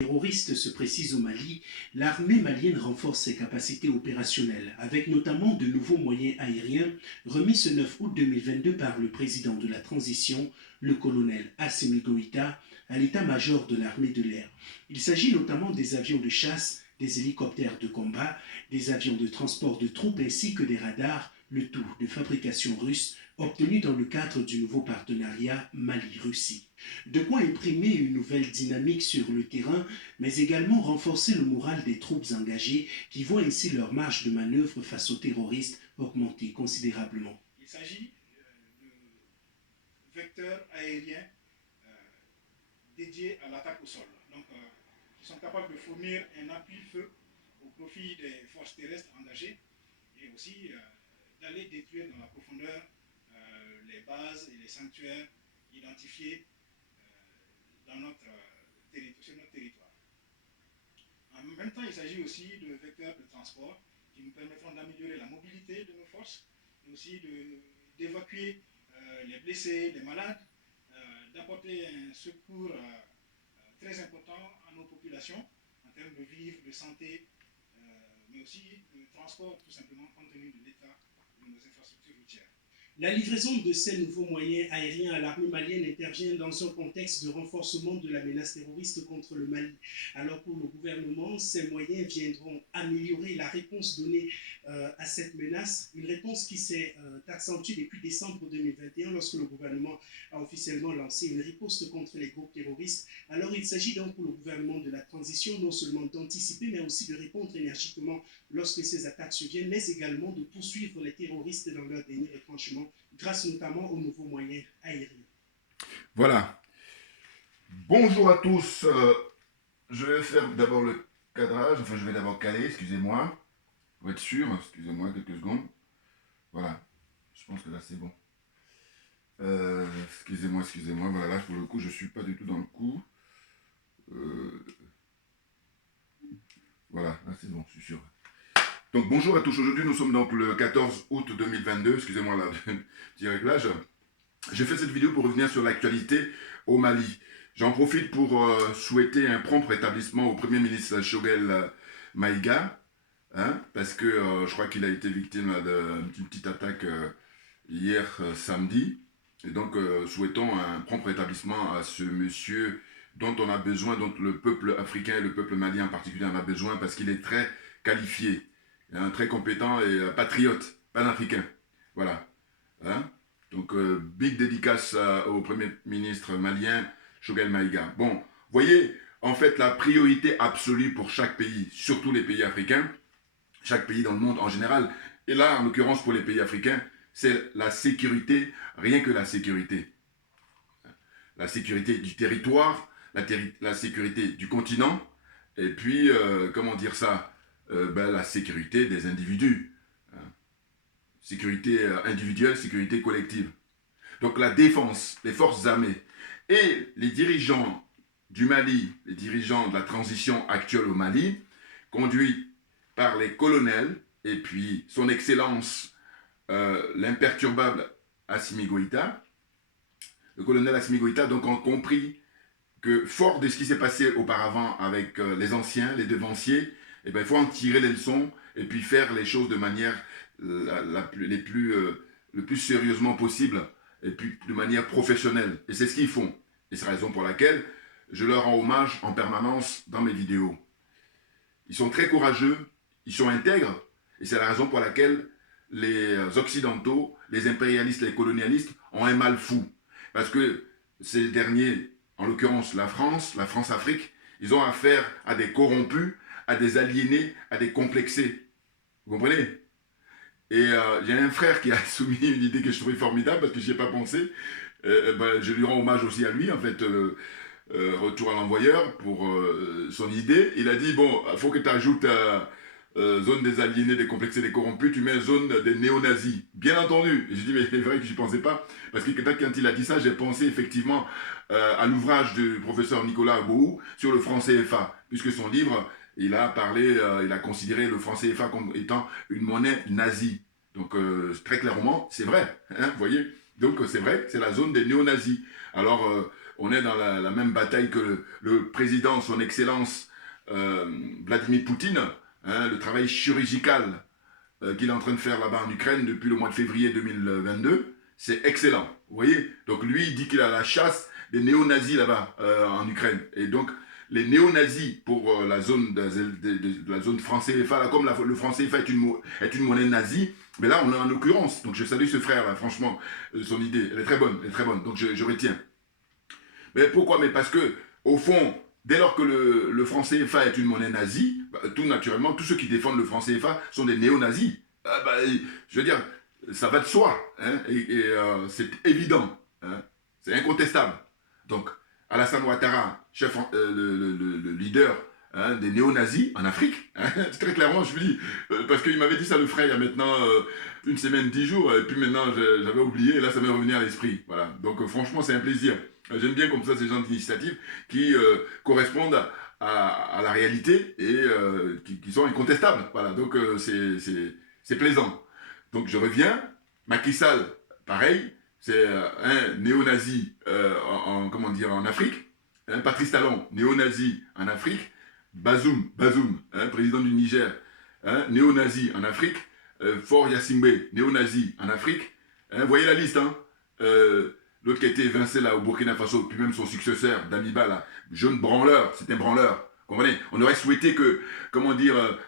Terroriste se précise au Mali, l'armée malienne renforce ses capacités opérationnelles, avec notamment de nouveaux moyens aériens remis ce 9 août 2022 par le président de la transition, le colonel Assimi Goïta, à l'état-major de l'armée de l'air. Il s'agit notamment des avions de chasse, des hélicoptères de combat, des avions de transport de troupes ainsi que des radars, le tout de fabrication russe, obtenu dans le cadre du nouveau partenariat Mali-Russie. De quoi imprimer une nouvelle dynamique sur le terrain, mais également renforcer le moral des troupes engagées qui voient ainsi leur marge de manœuvre face aux terroristes augmenter considérablement. Il s'agit de vecteurs aériens dédiés à l'attaque au sol, donc qui sont capables de fournir un appui-feu au profit des forces terrestres engagées et aussi d'aller détruire dans la profondeur les bases et les sanctuaires identifiés sur notre territoire. En même temps, il s'agit aussi de vecteurs de transport qui nous permettront d'améliorer la mobilité de nos forces, mais aussi d'évacuer les blessés, les malades, d'apporter un secours très important à nos populations en termes de vivres, de santé, mais aussi de transport tout simplement compte tenu de l'état de nos infrastructures routières. La livraison de ces nouveaux moyens aériens à l'armée malienne intervient dans un contexte de renforcement de la menace terroriste contre le Mali. Alors pour le gouvernement, ces moyens viendront améliorer la réponse donnée à cette menace, une réponse qui s'est accentuée depuis décembre 2021 lorsque le gouvernement a officiellement lancé une riposte contre les groupes terroristes. Alors il s'agit donc pour le gouvernement de la transition non seulement d'anticiper mais aussi de répondre énergiquement lorsque ces attaques surviennent, mais également de poursuivre les terroristes dans leur dernier retranchement grâce notamment aux nouveaux moyens aériens. Voilà. Bonjour à tous. Je vais faire d'abord le cadrage. Enfin, je vais d'abord caler, excusez-moi. Pour être sûr, excusez-moi, quelques secondes. Voilà. Je pense que là, c'est bon. Excusez-moi. Voilà, là, pour le coup, je ne suis pas du tout dans le coup. Voilà, là, c'est bon, je suis sûr. Donc bonjour à tous, aujourd'hui nous sommes donc le 14 août 2022, excusez-moi là, petit réglage. J'ai fait cette vidéo pour revenir sur l'actualité au Mali. J'en profite pour souhaiter un prompt rétablissement au Premier ministre Choguel Maïga, hein, parce que je crois qu'il a été victime d'une petite attaque hier samedi. Et donc souhaitons un prompt rétablissement à ce monsieur dont on a besoin, dont le peuple africain et le peuple malien en particulier en a besoin, parce qu'il est très qualifié. Très compétent et patriote, panafricain. Voilà. Hein? Donc, big dédicace au Premier ministre malien, Choguel Maïga. Bon, voyez, en fait, la priorité absolue pour chaque pays, surtout les pays africains, chaque pays dans le monde en général, et là, en l'occurrence pour les pays africains, c'est la sécurité, rien que la sécurité. La sécurité du territoire, la sécurité du continent, et puis, comment dire ça, la sécurité des individus. Sécurité individuelle, sécurité collective. Donc la défense, les forces armées et les dirigeants du Mali, les dirigeants de la transition actuelle au Mali, conduits par les colonels et puis son excellence, l'imperturbable Assimi Goïta. Le colonel Assimi Goïta donc ont compris que fort de ce qui s'est passé auparavant avec les anciens, les devanciers, eh bien, il faut en tirer les leçons et puis faire les choses de manière le plus sérieusement possible et puis de manière professionnelle. Et c'est ce qu'ils font. Et c'est la raison pour laquelle je leur rends hommage en permanence dans mes vidéos. Ils sont très courageux, ils sont intègres, et c'est la raison pour laquelle les Occidentaux, les impérialistes, les colonialistes ont un mal fou. Parce que ces derniers, en l'occurrence la France-Afrique, ils ont affaire à des corrompus, à des aliénés, à des complexés. Vous comprenez? Et j'ai un frère qui a soumis une idée que je trouvais formidable parce que je n'y ai pas pensé. Je lui rends hommage aussi à lui, en fait, retour à l'envoyeur pour son idée. Il a dit, bon, il faut que tu ajoutes zone des aliénés, des complexés, des corrompus, tu mets zone des néo-nazis. Bien entendu. Et j'ai dit, mais c'est vrai que je n'y pensais pas. Parce que quand il a dit ça, j'ai pensé effectivement à l'ouvrage du professeur Nicolas Agbohou sur le franc CFA, puisque son livre, il a considéré le franc CFA comme étant une monnaie nazie. Donc très clairement, c'est vrai, hein, vous voyez. Donc c'est vrai, c'est la zone des néo-nazis. Alors on est dans la même bataille que le président, son excellence Vladimir Poutine, hein, le travail chirurgical qu'il est en train de faire là-bas en Ukraine depuis le mois de février 2022, c'est excellent. Vous voyez? Donc lui, il dit qu'il a la chasse des néo-nazis là-bas en Ukraine. Et donc, les néo-nazis pour la zone de la zone franc CFA, là, comme le franc CFA est une monnaie nazie, mais là, on est en l'occurrence. Donc je salue ce frère là, franchement, son idée, elle est très bonne, donc je retiens. Mais pourquoi? Mais parce que, au fond, dès lors que le franc CFA est une monnaie nazie, bah, tout naturellement, tous ceux qui défendent le franc CFA sont des néo-nazis. Je veux dire, ça va de soi, hein, c'est évident, hein, c'est incontestable. Donc, Alassane Ouattara, chef, le leader hein, des néo-nazis en Afrique, hein, très clairement, je vous dis, parce qu'il m'avait dit ça le frère il y a maintenant une semaine, 10 jours, et puis maintenant j'avais oublié, et là ça m'est revenu à l'esprit. Voilà. Donc franchement, c'est un plaisir. J'aime bien comme ça ces gens d'initiative qui correspondent à la réalité et qui sont incontestables. Voilà. Donc c'est plaisant. Donc je reviens, Macky Sall, pareil, c'est un néo-nazi en Afrique, hein, Patrice Talon, néo-nazi en Afrique, Bazoum, hein, président du Niger, hein, néo-nazi en Afrique, Faure Gnassingbé, néo-nazi en Afrique, hein, voyez la liste, hein, l'autre qui a été évincé là au Burkina Faso, puis même son successeur, Damiba, là, jeune branleur, c'est un branleur, comprenez? On aurait souhaité que,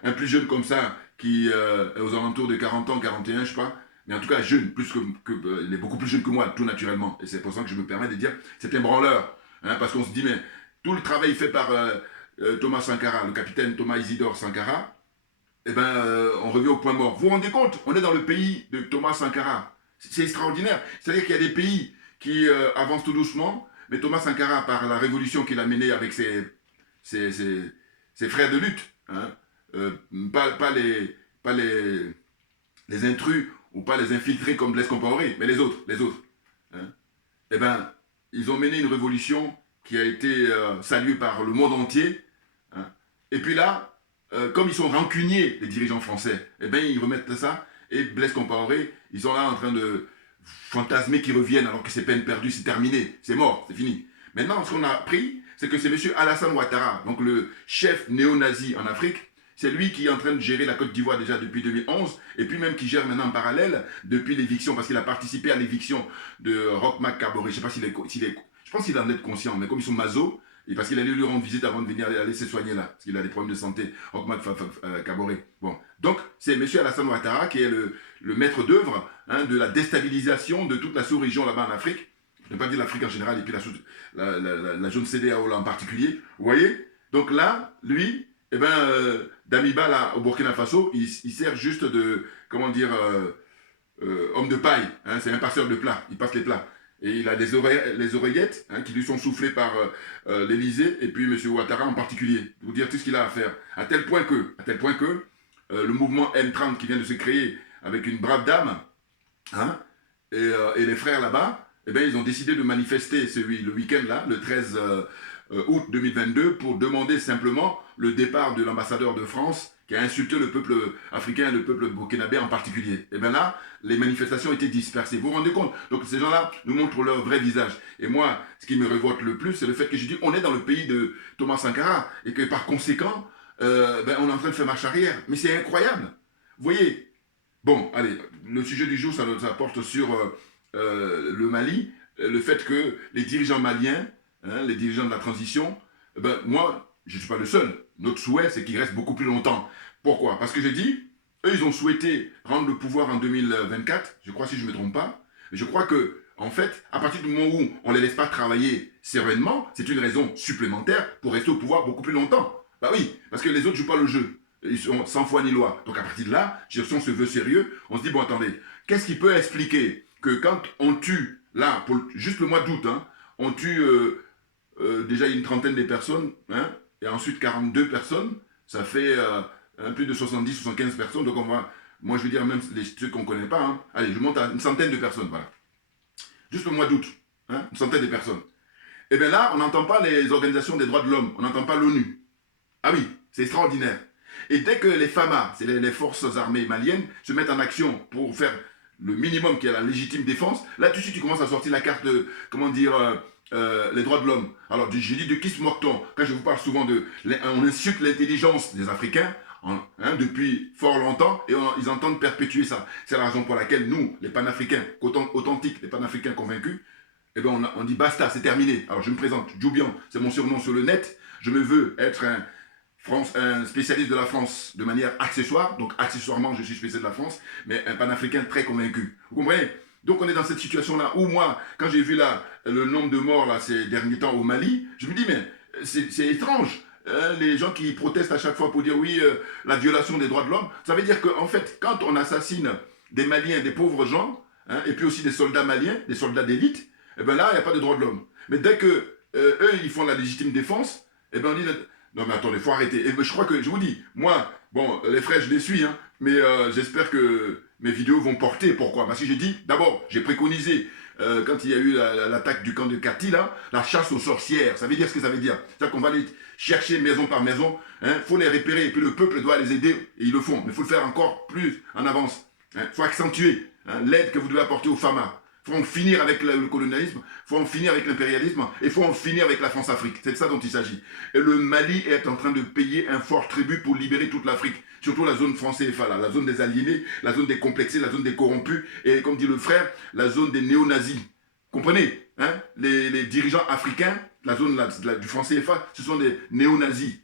un plus jeune comme ça, qui est aux alentours de 40 ans, 41, je sais pas, mais en tout cas jeune, il est beaucoup plus jeune que moi, tout naturellement. Et c'est pour ça que je me permets de dire, c'est un branleur. Hein, parce qu'on se dit, mais tout le travail fait par Thomas Sankara, le capitaine Thomas Isidore Sankara, eh ben, on revient au point mort. Vous vous rendez compte? On est dans le pays de Thomas Sankara. C'est extraordinaire. C'est-à-dire qu'il y a des pays qui avancent tout doucement, mais Thomas Sankara, par la révolution qu'il a menée avec ses frères de lutte, hein, pas les intrus, ou pas les infiltrés comme Blaise Compaoré, mais les autres. Hein. Eh bien, ils ont mené une révolution qui a été saluée par le monde entier. Hein. Et puis là, comme ils sont rancuniers, les dirigeants français, eh bien, ils remettent ça. Et Blaise Compaoré, ils sont là en train de fantasmer qu'ils reviennent alors que c'est peine perdue, c'est terminé, c'est mort, c'est fini. Maintenant, ce qu'on a appris, c'est que c'est M. Alassane Ouattara, donc le chef néo-nazi en Afrique, c'est lui qui est en train de gérer la Côte d'Ivoire déjà depuis 2011, et puis même qui gère maintenant en parallèle depuis l'éviction, parce qu'il a participé à l'éviction de Roch Marc Kaboré. Je sais pas s'il est, je pense qu'il en est conscient, mais comme ils sont maso, et parce qu'il allait lui rendre visite avant de venir aller se soigner là, parce qu'il a des problèmes de santé, Roch Marc Kaboré. Bon, donc c'est M. Alassane Ouattara qui est le maître d'œuvre hein, de la déstabilisation de toute la sous-région là-bas en Afrique. Je ne vais pas dire l'Afrique en général, et puis la zone CEDEAO là en particulier. Vous voyez? Donc là, lui, eh ben, Damiba, là, au Burkina Faso, il sert juste de, homme de paille. Hein, c'est un passeur de plats, il passe les plats. Et il a les oreillettes hein, qui lui sont soufflées par l'Élysée, et puis M. Ouattara en particulier, pour dire tout ce qu'il a à faire. À tel point que le mouvement M30 qui vient de se créer avec une brave dame, hein, et les frères là-bas, eh ben, ils ont décidé de manifester le week-end là, le 13 août 2022, pour demander simplement le départ de l'ambassadeur de France qui a insulté le peuple africain et le peuple burkinabé en particulier. Et bien là, les manifestations étaient dispersées. Vous vous rendez compte? Donc ces gens-là nous montrent leur vrai visage. Et moi, ce qui me révolte le plus, c'est le fait que je dis on est dans le pays de Thomas Sankara et que par conséquent, on est en train de faire marche arrière. Mais c'est incroyable. Vous voyez? Bon, allez, le sujet du jour, ça porte sur le Mali, le fait que les dirigeants maliens, hein, les dirigeants de la transition, moi, je ne suis pas le seul. Notre souhait, c'est qu'ils restent beaucoup plus longtemps. Pourquoi? Parce que j'ai dit, eux, ils ont souhaité rendre le pouvoir en 2024, je crois si je ne me trompe pas. Je crois que, en fait, à partir du moment où on ne les laisse pas travailler sereinement, c'est une raison supplémentaire pour rester au pouvoir beaucoup plus longtemps. Bah oui, parce que les autres ne jouent pas le jeu. Ils sont sans foi ni loi. Donc à partir de là, si on se veut sérieux, on se dit, bon attendez, qu'est-ce qui peut expliquer que quand on tue, là, pour juste le mois d'août, hein, on tue déjà une trentaine de personnes, hein, et ensuite 42 personnes, ça fait plus de 70-75 personnes, donc on va, moi je veux dire même ceux qu'on ne connaît pas, hein, allez, je monte à une centaine de personnes, voilà. Juste le mois d'août, hein, une centaine de personnes. Et bien là, on n'entend pas les organisations des droits de l'homme, on n'entend pas l'ONU. Ah oui, c'est extraordinaire. Et dès que les FAMA, c'est les forces armées maliennes, se mettent en action pour faire le minimum qui est la légitime défense, là tout de suite tu commences à sortir la carte de, les droits de l'homme. Alors, j'ai dit de qui se moque-t-on? Quand je vous parle souvent on insulte l'intelligence des Africains depuis fort longtemps et ils entendent perpétuer ça. C'est la raison pour laquelle nous, les panafricains authentiques, les panafricains convaincus, eh ben on dit basta, c'est terminé. Alors je me présente, Djoubian, c'est mon surnom sur le net. Je me veux être un spécialiste de la France de manière accessoire. Donc accessoirement, je suis spécialiste de la France, mais un panafricain très convaincu. Vous comprenez? Donc on est dans cette situation-là où moi, quand j'ai vu là, le nombre de morts là, ces derniers temps au Mali, je me dis mais c'est étrange. Les gens qui protestent à chaque fois pour dire oui, la violation des droits de l'homme, ça veut dire qu'en fait, quand on assassine des Maliens, des pauvres gens, et puis aussi des soldats maliens, des soldats d'élite, eh ben là, il n'y a pas de droits de l'homme. Mais dès que eux, ils font la légitime défense, eh ben on dit, non mais attendez, il faut arrêter. Et je crois que, je vous dis, moi, bon, les frères, je les suis, mais j'espère que mes vidéos vont porter. Pourquoi? Parce que j'ai dit, d'abord, j'ai préconisé, quand il y a eu l'attaque du camp de Kati, là, la chasse aux sorcières. Ça veut dire ce que ça veut dire. C'est-à-dire qu'on va aller chercher maison par maison, faut les repérer, et puis le peuple doit les aider, et ils le font. Mais il faut le faire encore plus en avance. Faut accentuer l'aide que vous devez apporter aux FAMA. Il faut en finir avec le colonialisme, il faut en finir avec l'impérialisme, et il faut en finir avec la France-Afrique. C'est de ça dont il s'agit. Et le Mali est en train de payer un fort tribut pour libérer toute l'Afrique, surtout la zone France-CFA, la zone des aliénés, la zone des complexés, la zone des corrompus, et comme dit le frère, la zone des néo-nazis. Comprenez, les dirigeants africains, la zone du France-CFA, ce sont des néo-nazis.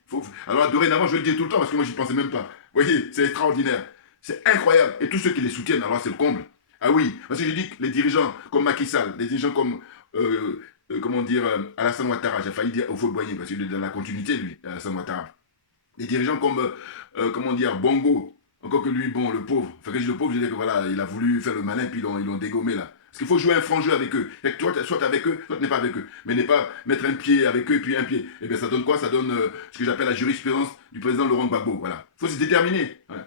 Alors dorénavant, je vais le dire tout le temps, parce que moi, j'y pensais même pas. Vous voyez, c'est extraordinaire. C'est incroyable. Et tous ceux qui les soutiennent, alors c'est le comble. Ah oui, parce que je dis que les dirigeants comme Macky Sall, les dirigeants comme, comment dire, Alassane Ouattara, j'ai failli dire Houphouët-Boigny, parce qu'il est dans la continuité, lui, Alassane Ouattara. Les dirigeants comme, comment dire, Bongo, encore que lui, bon, le pauvre, enfin que je dis le pauvre, je dis que voilà, il a voulu faire le malin, puis ils l'ont dégommé là. Parce qu'il faut jouer un franc jeu avec eux. Et que toi, soit avec eux, soit tu n'es pas avec eux. Mais n'est pas mettre un pied avec eux et puis un pied. Et bien ça donne quoi? Ça donne ce que j'appelle la jurisprudence du président Laurent Gbagbo. Voilà. Il faut se déterminer. Voilà.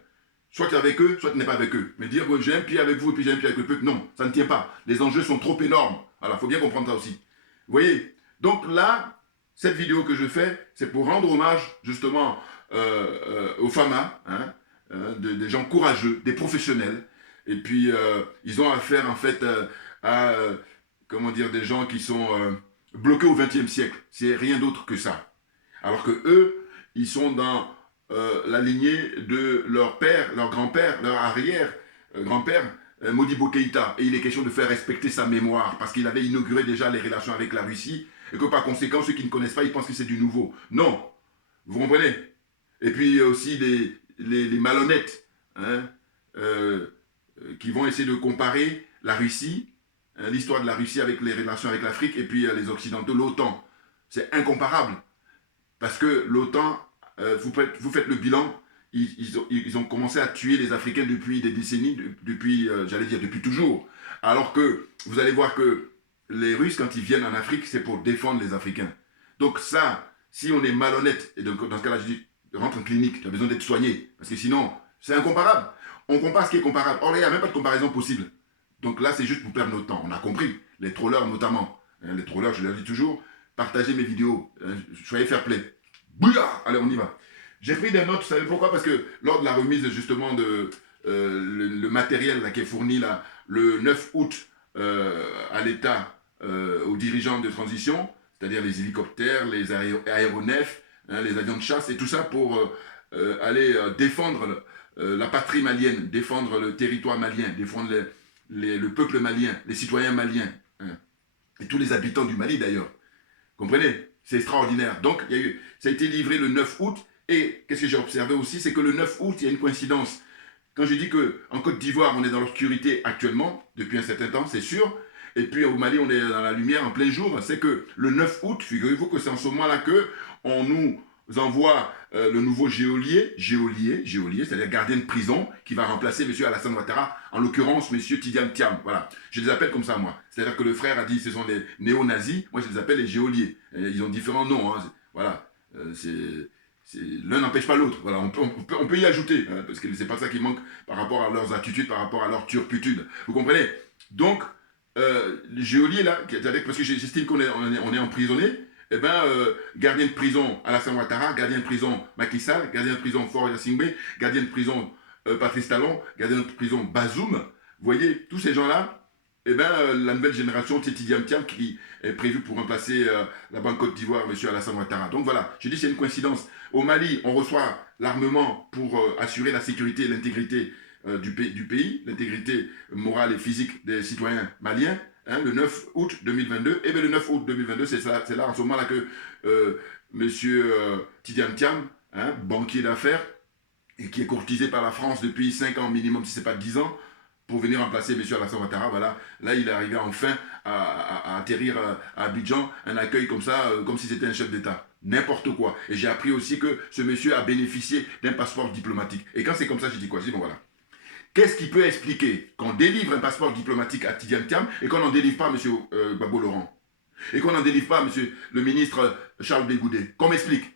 Soit tu es avec eux, soit tu n'es pas avec eux. Mais dire que j'ai un pied avec vous et puis j'ai un pied avec le peuple, non, ça ne tient pas. Les enjeux sont trop énormes. Alors, il faut bien comprendre ça aussi. Vous voyez? Donc là, cette vidéo que je fais, c'est pour rendre hommage justement aux FAMA, des gens courageux, des professionnels. Et puis, ils ont affaire en fait à, comment dire, des gens qui sont bloqués au XXe siècle. C'est rien d'autre que ça. Alors que eux, ils sont dans la lignée de leur père, leur grand-père, leur arrière-grand-père, Modibo Keïta. Et il est question de faire respecter sa mémoire, parce qu'il avait inauguré déjà les relations avec la Russie, et que par conséquent, ceux qui ne connaissent pas, ils pensent que c'est du nouveau. Non, vous comprenez? Et puis aussi les malhonnêtes, qui vont essayer de comparer la Russie, l'histoire de la Russie avec les relations avec l'Afrique, et puis les Occidentaux, l'OTAN. C'est incomparable, parce que l'OTAN, vous faites le bilan, ils ont commencé à tuer les Africains depuis des décennies, depuis, j'allais dire, depuis toujours. Alors que vous allez voir que les Russes, quand ils viennent en Afrique, c'est pour défendre les Africains. Donc ça, si on est malhonnête, et donc dans ce cas-là, je dis, rentre en clinique, tu as besoin d'être soigné, parce que sinon, c'est incomparable. On compare ce qui est comparable. Or, il n'y a même pas de comparaison possible. Donc là, c'est juste pour perdre notre temps. On a compris. Les trollers notamment. Les trollers, je leur dis toujours, partagez mes vidéos. Soyez fair play. Bouya! Allez, on y va. J'ai pris des notes, vous savez pourquoi? Parce que lors de la remise justement de le matériel là, qui est fourni là, le 9 août à l'État, aux dirigeants de transition, c'est-à-dire les hélicoptères, les aéronefs, les avions de chasse et tout ça pour aller défendre la patrie malienne, défendre le territoire malien, défendre le peuple malien, les citoyens maliens, et tous les habitants du Mali d'ailleurs. Comprenez? C'est extraordinaire. Donc, ça a été livré le 9 août, et qu'est-ce que j'ai observé aussi, c'est que le 9 août, il y a une coïncidence. Quand je dis qu'en Côte d'Ivoire, on est dans l'obscurité actuellement, depuis un certain temps, c'est sûr, et puis au Mali, on est dans la lumière en plein jour, c'est que le 9 août, figurez-vous que c'est en ce moment-là qu'on nous envoie le nouveau geôlier, c'est-à-dire gardien de prison, qui va remplacer M. Alassane Ouattara, en l'occurrence M. Tidiane Thiam. Voilà. Je les appelle comme ça, moi. C'est-à-dire que le frère a dit que ce sont des néo-nazis, moi je les appelle les geôliers. Ils ont différents noms. Voilà. L'un n'empêche pas l'autre. Voilà. On peut y ajouter, parce que c'est pas ça qui manque par rapport à leurs attitudes, par rapport à leur turpitude. Vous comprenez? Donc, le geôlier, là, parce que j'estime qu'on est emprisonné, eh bien, gardien de prison Alassane Ouattara, gardien de prison Macky Sall, gardien de prison Faure Gnassingbé, gardien de prison Patrice Talon, gardien de prison Bazoum, vous voyez, tous ces gens-là, eh ben, la nouvelle génération, Titi Amtiam, qui est prévue pour remplacer la Banque Côte d'Ivoire, M. Alassane Ouattara. Donc voilà, je dis c'est une coïncidence. Au Mali, on reçoit l'armement pour assurer la sécurité et l'intégrité du pays, l'intégrité morale et physique des citoyens maliens, hein, le 9 août 2022. Et bien le 9 août 2022, c'est là, en ce moment-là, que M. Titi Amtiam, hein, banquier d'affaires, et qui est courtisé par la France depuis 5 ans minimum, si ce n'est pas 10 ans, pour venir remplacer M. Alassane Ouattara. Voilà, là, il est arrivé enfin à atterrir à Abidjan, un accueil comme ça, comme si c'était un chef d'État. N'importe quoi. Et j'ai appris aussi que ce monsieur a bénéficié d'un passeport diplomatique. Et quand c'est comme ça, je dis quoi? Je dis bon voilà. Qu'est-ce qui peut expliquer qu'on délivre un passeport diplomatique à Tidiane Thiam et qu'on n'en délivre pas à M. Gbagbo Laurent? Et qu'on n'en délivre pas à M. le ministre Charles Bégoudé? Qu'on m'explique.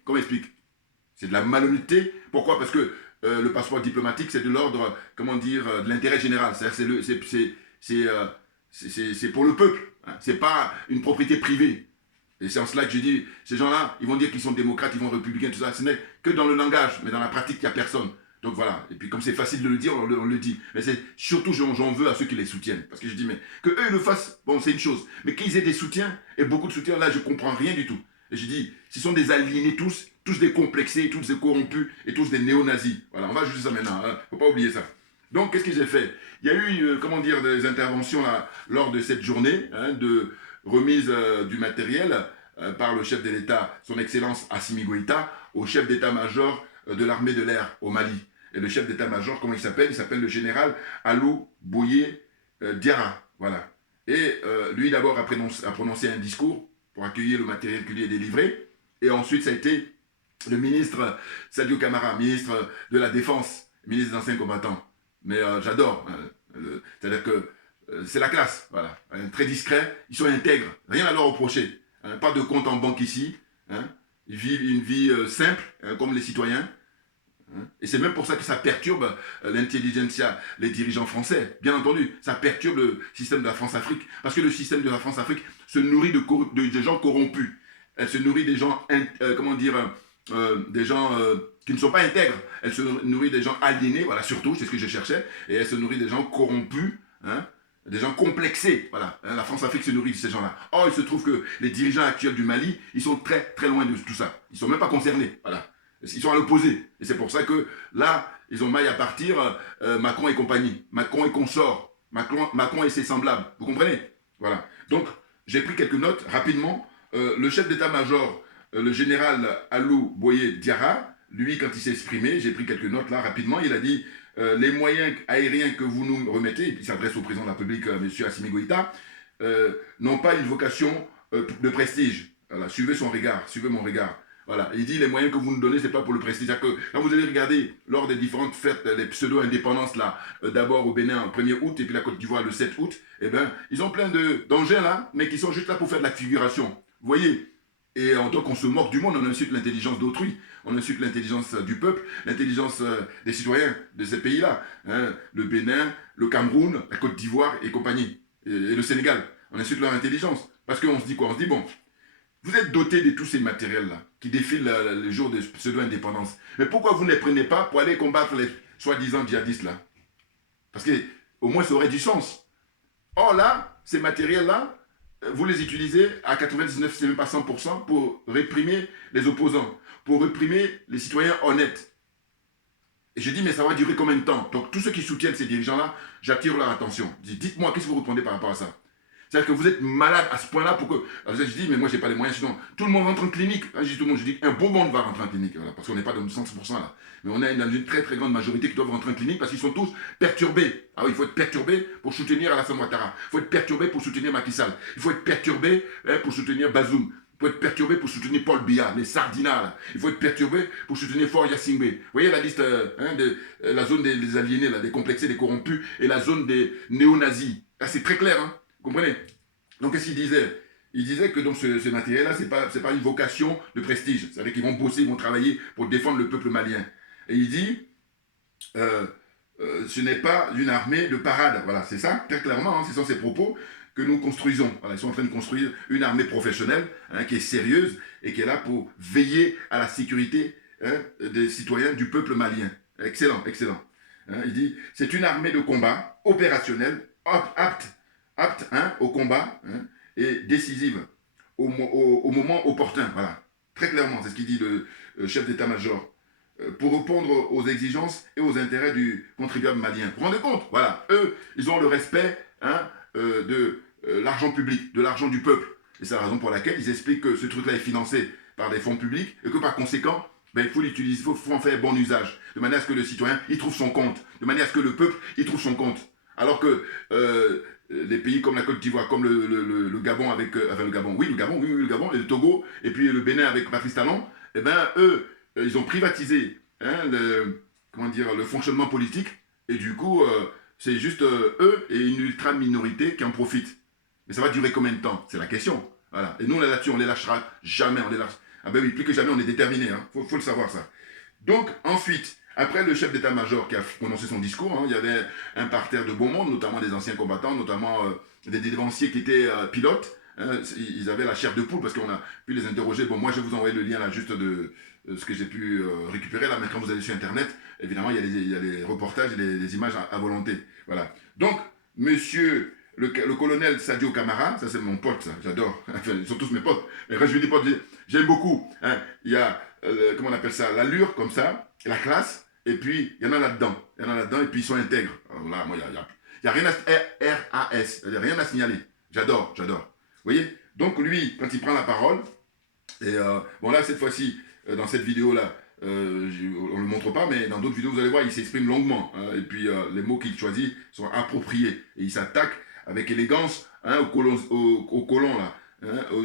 C'est de la malhonnêteté. Pourquoi? Parce que le passeport diplomatique, c'est de l'ordre, comment dire, de l'intérêt général. C'est pour le peuple. Hein. C'est pas une propriété privée. Et c'est en cela que je dis, ces gens-là, ils vont dire qu'ils sont démocrates, ils vont républicains, tout ça. Ce n'est que dans le langage, mais dans la pratique, il n'y a personne. Donc voilà. Et puis comme c'est facile de le dire, on le dit. Mais c'est surtout, j'en veux à ceux qui les soutiennent. Parce que je dis, mais que eux le fassent, bon, c'est une chose. Mais qu'ils aient des soutiens, et beaucoup de soutiens, là, je ne comprends rien du tout. Et je dis, ce sont des aliénés tous des complexés, tous des corrompus, et tous des néo-nazis. Voilà, on va juger ça maintenant, il ne faut pas oublier ça. Donc, qu'est-ce que j'ai fait? Il y a eu, comment dire, des interventions là, lors de cette journée, hein, de remise du matériel par le chef de l'État, son Excellence Assimi Goïta, au chef d'état-major de l'armée de l'air au Mali. Et le chef d'état-major, comment il s'appelle? Il s'appelle le général Alou Boye Diarra. Voilà. Et lui, d'abord, a prononcé un discours pour accueillir le matériel qui lui est délivré. Et ensuite, ça a été le ministre Sadio Camara, ministre de la Défense, ministre des Anciens Combattants. Mais j'adore. C'est-à-dire que c'est la classe. Voilà. Très discret. Ils sont intègres. Rien à leur reprocher. Hein, pas de compte en banque ici. Hein. Ils vivent une vie simple, hein, comme les citoyens. Hein. Et c'est même pour ça que ça perturbe l'intelligentsia, les dirigeants français. Bien entendu, ça perturbe le système de la France-Afrique. Parce que le système de la France-Afrique se nourrit de gens corrompus. Elle se nourrit des gens, comment dire, des gens qui ne sont pas intègres. Elle se nourrit des gens aliénés, voilà, surtout, c'est ce que je cherchais. Et elle se nourrit des gens corrompus, hein, des gens complexés. Voilà, hein, la France-Afrique se nourrit de ces gens-là. Or, il se trouve que les dirigeants actuels du Mali, ils sont très, très loin de tout ça. Ils ne sont même pas concernés. Voilà. Ils sont à l'opposé. Et c'est pour ça que là, ils ont maille à partir, Macron et compagnie, Macron et consorts, Macron et ses semblables. Vous comprenez? Voilà. Donc, j'ai pris quelques notes rapidement. Le chef d'état-major, le général Alou Boye Diarra, lui, quand il s'est exprimé, j'ai pris quelques notes là rapidement, il a dit les moyens aériens que vous nous remettez, et il s'adresse au président de la République, M. Assimi Goïta, n'ont pas une vocation de prestige. Voilà, suivez son regard, suivez mon regard. Voilà, il dit les moyens que vous nous donnez, ce n'est pas pour le prestige. C'est-à-dire que quand vous allez regarder lors des différentes fêtes, les pseudo-indépendances là, d'abord au Bénin le 1er août et puis la Côte d'Ivoire le 7 août, eh ben, ils ont plein d'engins là, mais qui sont juste là pour faire de la figuration. Vous voyez? Et donc on se moque du monde, on insulte l'intelligence d'autrui, on insulte l'intelligence du peuple, l'intelligence des citoyens de ces pays-là. Hein, le Bénin, le Cameroun, la Côte d'Ivoire et compagnie, et le Sénégal. On insulte leur intelligence. Parce qu'on se dit quoi? On se dit, bon, vous êtes dotés de tous ces matériels-là, qui défilent le jour de pseudo-indépendance. Mais pourquoi vous ne les prenez pas pour aller combattre les soi-disant djihadistes-là? Parce que au moins ça aurait du sens. Or là, ces matériels-là, vous les utilisez à 99, c'est même pas 100%, pour réprimer les opposants, pour réprimer les citoyens honnêtes. Et je dis, mais ça va durer combien de temps? Donc tous ceux qui soutiennent ces dirigeants-là, j'attire leur attention. Dites-moi, qu'est-ce que vous répondez par rapport à ça? C'est-à-dire que vous êtes malade à ce point-là pour que... Alors, je dis, mais moi, je n'ai pas les moyens, sinon tout le monde rentre en clinique. Je dis tout le monde, je dis, un bon monde va rentrer en clinique, voilà, parce qu'on n'est pas dans 100% là. Mais on est dans une très très grande majorité qui doivent rentrer en clinique parce qu'ils sont tous perturbés. Ah oui, il faut être perturbé pour soutenir Alassane Ouattara. Il faut être perturbé pour soutenir Macky Sall. Il faut être perturbé pour soutenir Bazoum. Il faut être perturbé pour soutenir Paul Biya, les Sardinats. Là. Il faut être perturbé pour soutenir Faure Yassingbe. Vous voyez la liste, de la zone des aliénés, là, des complexés, des corrompus, et la zone des néo-nazis. Là, c'est très clair, hein. Vous comprenez? Donc, qu'est-ce qu'il disait? Il disait que donc, ce matériel-là, ce n'est pas une vocation de prestige. C'est-à-dire qu'ils vont bosser, ils vont travailler pour défendre le peuple malien. Et il dit, ce n'est pas une armée de parade. Voilà, c'est ça, très clairement, hein, ce sont ces propos que nous construisons. Voilà, ils sont en train de construire une armée professionnelle, hein, qui est sérieuse et qui est là pour veiller à la sécurité, hein, des citoyens du peuple malien. Excellent, excellent. Hein, il dit, c'est une armée de combat opérationnelle, apte apte au combat et décisive au moment opportun. Voilà, très clairement, c'est ce qu'il dit le chef d'état-major. Pour répondre aux exigences et aux intérêts du contribuable malien. Vous vous rendez compte? Voilà, eux, ils ont le respect de l'argent public, de l'argent du peuple. Et c'est la raison pour laquelle ils expliquent que ce truc-là est financé par des fonds publics et que par conséquent, il faut l'utiliser, il faut en faire bon usage, de manière à ce que le citoyen, il trouve son compte, de manière à ce que le peuple, il trouve son compte. Alors que les pays comme la Côte d'Ivoire, comme le Gabon avec... enfin, le Gabon, oui, le Gabon, et le Togo, et puis le Bénin avec Patrice Talon, eh bien, eux, ils ont privatisé le fonctionnement politique, et du coup, c'est juste eux et une ultra minorité qui en profitent. Mais ça va durer combien de temps? C'est la question. Voilà. Et nous, là-dessus, on les lâchera jamais. On les lâche. Ah ben oui, plus que jamais, on est déterminés. Faut le savoir, ça. Donc, ensuite, après le chef d'état-major qui a prononcé son discours, il y avait un parterre de beau monde, notamment des anciens combattants, notamment des dévanciers qui étaient pilotes. Ils avaient la chair de poule parce qu'on a pu les interroger. Bon, moi, je vais vous envoyer le lien là, juste de ce que j'ai pu récupérer là. Mais quand vous allez sur Internet, évidemment, il y a les reportages et les images à volonté. Voilà. Donc, monsieur le colonel Sadio Camara, ça c'est mon pote, ça, j'adore. Enfin, ils sont tous mes potes. Mais quand je dis potes, j'aime beaucoup. Il y a, comment on appelle ça, l'allure comme ça, la classe, et puis il y en a là-dedans. Il y en a là-dedans, et puis ils sont intègres. Alors là, moi, il y a rien à RAS, il n'y a rien à signaler. J'adore. Vous voyez? Donc lui, quand il prend la parole, et bon là, cette fois-ci, dans cette vidéo-là, on ne le montre pas, mais dans d'autres vidéos, vous allez voir, il s'exprime longuement. Et puis les mots qu'il choisit sont appropriés. Et il s'attaque avec élégance aux colons là,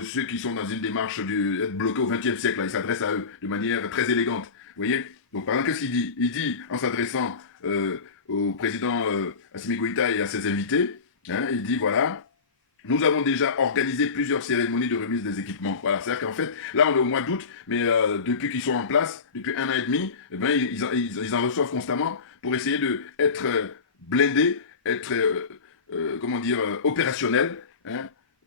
ceux qui sont dans une démarche d'être bloqués au XXe siècle. Là, il s'adresse à eux de manière très élégante. Vous voyez? Donc par exemple, qu'est-ce qu'il dit? Il dit, en s'adressant au président Assimi Goïta et à ses invités, il dit voilà, nous avons déjà organisé plusieurs cérémonies de remise des équipements. Voilà, c'est-à-dire qu'en fait, là on est au mois d'août, mais depuis qu'ils sont en place, depuis 1 an et demi, eh ben, ils en reçoivent constamment pour essayer d'être blindés, être opérationnels,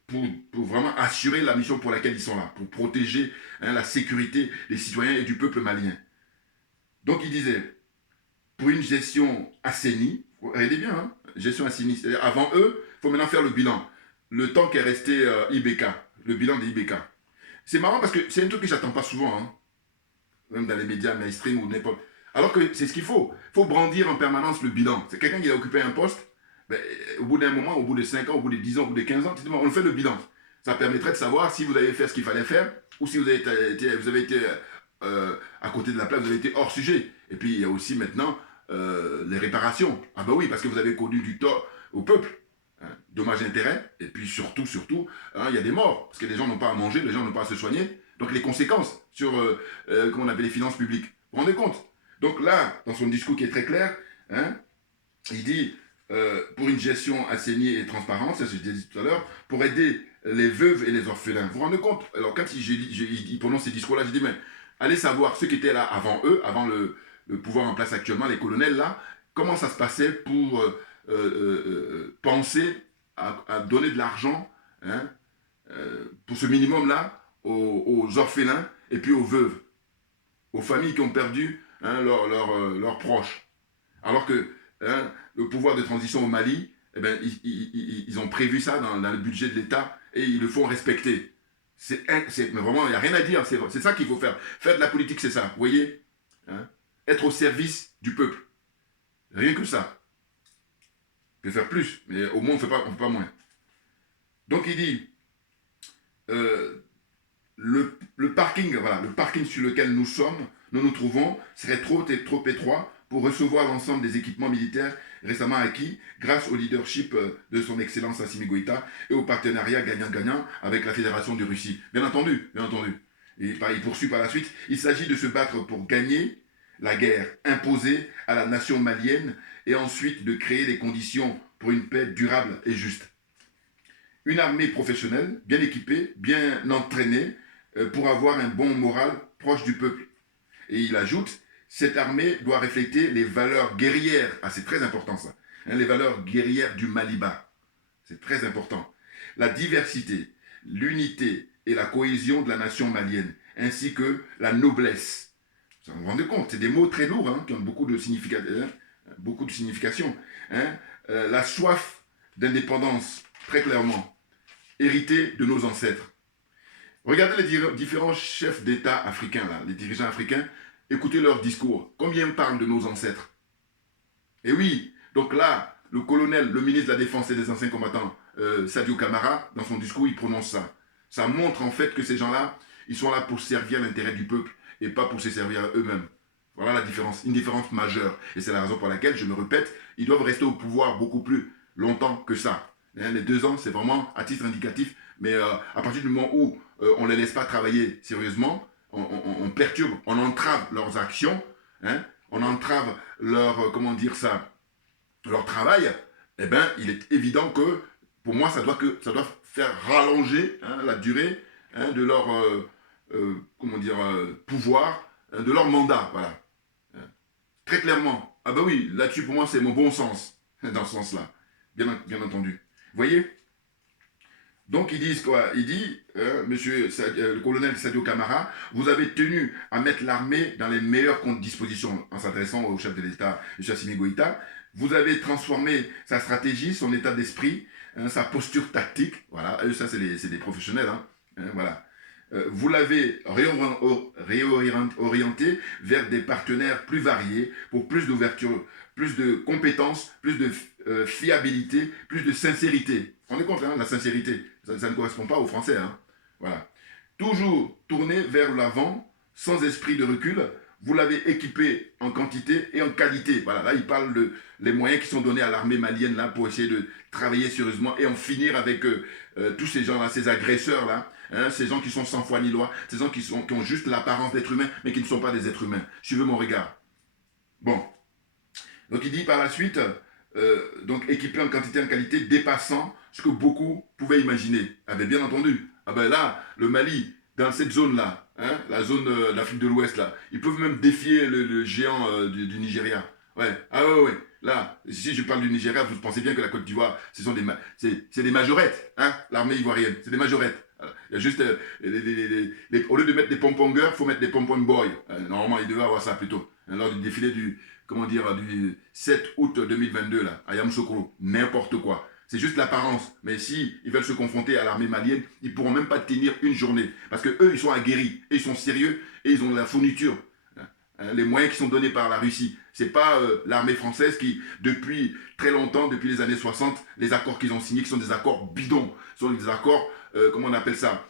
pour vraiment assurer la mission pour laquelle ils sont là, pour protéger la sécurité des citoyens et du peuple malien. Donc il disait, pour une gestion assainie, regardez bien, gestion assainie, c'est-à-dire avant eux, il faut maintenant faire le bilan. Le temps qu'est resté IBK, le bilan des IBK. C'est marrant parce que c'est un truc que j'attends pas souvent, même dans les médias mainstream ou n'importe. Alors que c'est ce qu'il faut. Il faut brandir en permanence le bilan. C'est quelqu'un qui a occupé un poste, ben, au bout d'un moment, au bout de 5 ans, au bout de 10 ans, au bout de 15 ans, on fait le bilan. Ça permettrait de savoir si vous avez fait ce qu'il fallait faire ou si vous avez été à côté de la plaque, vous avez été hors sujet. Et puis il y a aussi maintenant les réparations. Ah ben oui, parce que vous avez connu du tort au peuple. Dommages et intérêts, et puis surtout, il y a des morts, parce que les gens n'ont pas à manger, les gens n'ont pas à se soigner, donc les conséquences sur, comment on appelle, les finances publiques. Vous vous rendez compte? Donc là, dans son discours qui est très clair, il dit, pour une gestion assainie et transparente, c'est ce que je disais tout à l'heure, pour aider les veuves et les orphelins. Vous vous rendez compte? Alors quand il prononce ces discours-là, je dis, mais allez savoir ceux qui étaient là avant eux, avant le pouvoir en place actuellement, les colonels là, comment ça se passait pour... penser à donner de l'argent pour ce minimum-là aux orphelins et puis aux veuves, aux familles qui ont perdu leurs proches. Alors que le pouvoir de transition au Mali, eh ben, ils ont prévu ça dans le budget de l'État et ils le font respecter. Mais vraiment, il n'y a rien à dire, c'est ça qu'il faut faire. Faire de la politique, c'est ça, vous voyez, être au service du peuple. Rien que ça. On peut faire plus, mais au moins on ne fait pas moins. Donc il dit, le parking, voilà, le parking sur lequel nous nous trouvons, serait trop étroit pour recevoir l'ensemble des équipements militaires récemment acquis grâce au leadership de son Excellence Assimi Goïta et au partenariat gagnant-gagnant avec la Fédération de Russie. Bien entendu. Et il poursuit par la suite, il s'agit de se battre pour gagner la guerre imposée à la nation malienne et ensuite de créer les conditions pour une paix durable et juste. Une armée professionnelle, bien équipée, bien entraînée, pour avoir un bon moral proche du peuple. Et il ajoute, cette armée doit refléter les valeurs guerrières, c'est très important ça, les valeurs guerrières du Maliba, c'est très important. La diversité, l'unité et la cohésion de la nation malienne, ainsi que la noblesse. Vous vous rendez compte, c'est des mots très lourds qui ont beaucoup de signification. La soif d'indépendance très clairement, hérité de nos ancêtres. Regardez les différents chefs d'État africains, là, les dirigeants africains, écoutez leurs discours. Combien parlent de nos ancêtres? Et oui, donc là, le colonel, le ministre de la Défense et des anciens combattants, Sadio Camara, dans son discours, il prononce ça. Ça montre en fait que ces gens-là, ils sont là pour servir l'intérêt du peuple et pas pour se servir eux-mêmes. Voilà la différence, une différence majeure. Et c'est la raison pour laquelle, je me répète, ils doivent rester au pouvoir beaucoup plus longtemps que ça. Hein, les 2 ans, c'est vraiment à titre indicatif, mais à partir du moment où on ne les laisse pas travailler sérieusement, on perturbe, on entrave leurs actions, hein, on entrave leur, comment dire ça, leur travail, eh bien, il est évident que, pour moi, ça doit faire rallonger, hein, la durée, hein, de leur comment dire, pouvoir, hein, de leur mandat, voilà. Très clairement. Ah ben oui, là-dessus, pour moi, c'est mon bon sens, dans ce sens-là, bien entendu. Vous voyez? Donc, ils disent quoi? Il dit, monsieur le colonel Sadio Camara, vous avez tenu à mettre l'armée dans les meilleures dispositions, en s'adressant au chef de l'État, M. Assimi Goïta. Vous avez transformé sa stratégie, son état d'esprit, hein, sa posture tactique. Voilà, eux, ça, c'est des professionnels. Hein, voilà. Vous l'avez réorienté vers des partenaires plus variés, pour plus d'ouverture, plus de compétences, plus de fiabilité, plus de sincérité. On est compte, hein, la sincérité, ça ne correspond pas aux Français. Hein. Voilà. Toujours tourné vers l'avant, sans esprit de recul. Vous l'avez équipé en quantité et en qualité. Voilà, là, il parle de les moyens qui sont donnés à l'armée malienne là, pour essayer de travailler sérieusement et en finir avec tous ces gens-là, ces agresseurs-là, hein, ces gens qui sont sans foi ni loi, ces gens qui ont juste l'apparence d'être humains, mais qui ne sont pas des êtres humains. Suivez mon regard. Bon. Donc, il dit par la suite, donc équipé en quantité et en qualité, dépassant ce que beaucoup pouvaient imaginer. Ah ben, bien entendu. Ah ben là, le Mali, dans cette zone-là, hein, la zone de l'Afrique de l'Ouest, là, ils peuvent même défier le géant du Nigeria. Ouais, ah ouais. Là, si je parle du Nigeria, vous pensez bien que la Côte d'Ivoire, c'est des majorettes, hein, l'armée ivoirienne, c'est des majorettes. Il y a juste, au lieu de mettre des pom-pom girls, il faut mettre des pom-pom boys. Normalement, il devait avoir ça plutôt. Lors du défilé du 7 août 2022, là, à Yamoussoukro, n'importe quoi. C'est juste l'apparence. Mais si ils veulent se confronter à l'armée malienne, ils ne pourront même pas tenir une journée. Parce qu'eux, ils sont aguerris, et ils sont sérieux, et ils ont la fourniture. Les moyens qui sont donnés par la Russie. Ce n'est pas l'armée française qui, depuis très longtemps, depuis les années 60, les accords qu'ils ont signés, qui sont des accords bidons, sont des accords, comment on appelle ça,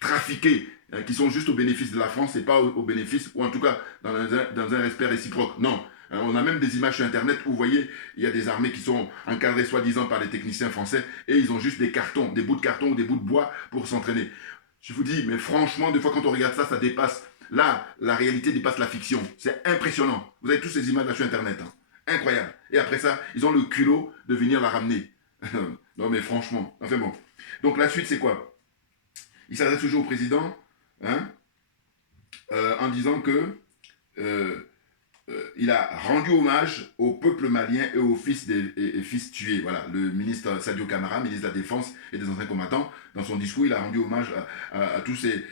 trafiqués, hein, qui sont juste au bénéfice de la France et pas au bénéfice, ou en tout cas dans un respect réciproque. Non. On a même des images sur Internet où vous voyez, il y a des armées qui sont encadrées soi-disant par les techniciens français et ils ont juste des cartons, des bouts de carton ou des bouts de bois pour s'entraîner. Je vous dis, mais franchement, des fois quand on regarde ça, ça dépasse. Là, la réalité dépasse la fiction. C'est impressionnant. Vous avez tous ces images là sur Internet. Hein. Incroyable. Et après ça, ils ont le culot de venir la ramener. Non mais franchement. Enfin bon. Donc la suite, c'est quoi? Il s'adresse toujours au président, hein, en disant que il a rendu hommage au peuple malien et aux fils tués. Voilà, le ministre Sadio Camara, ministre de la Défense et des anciens combattants, dans son discours, il a rendu hommage à tous ces,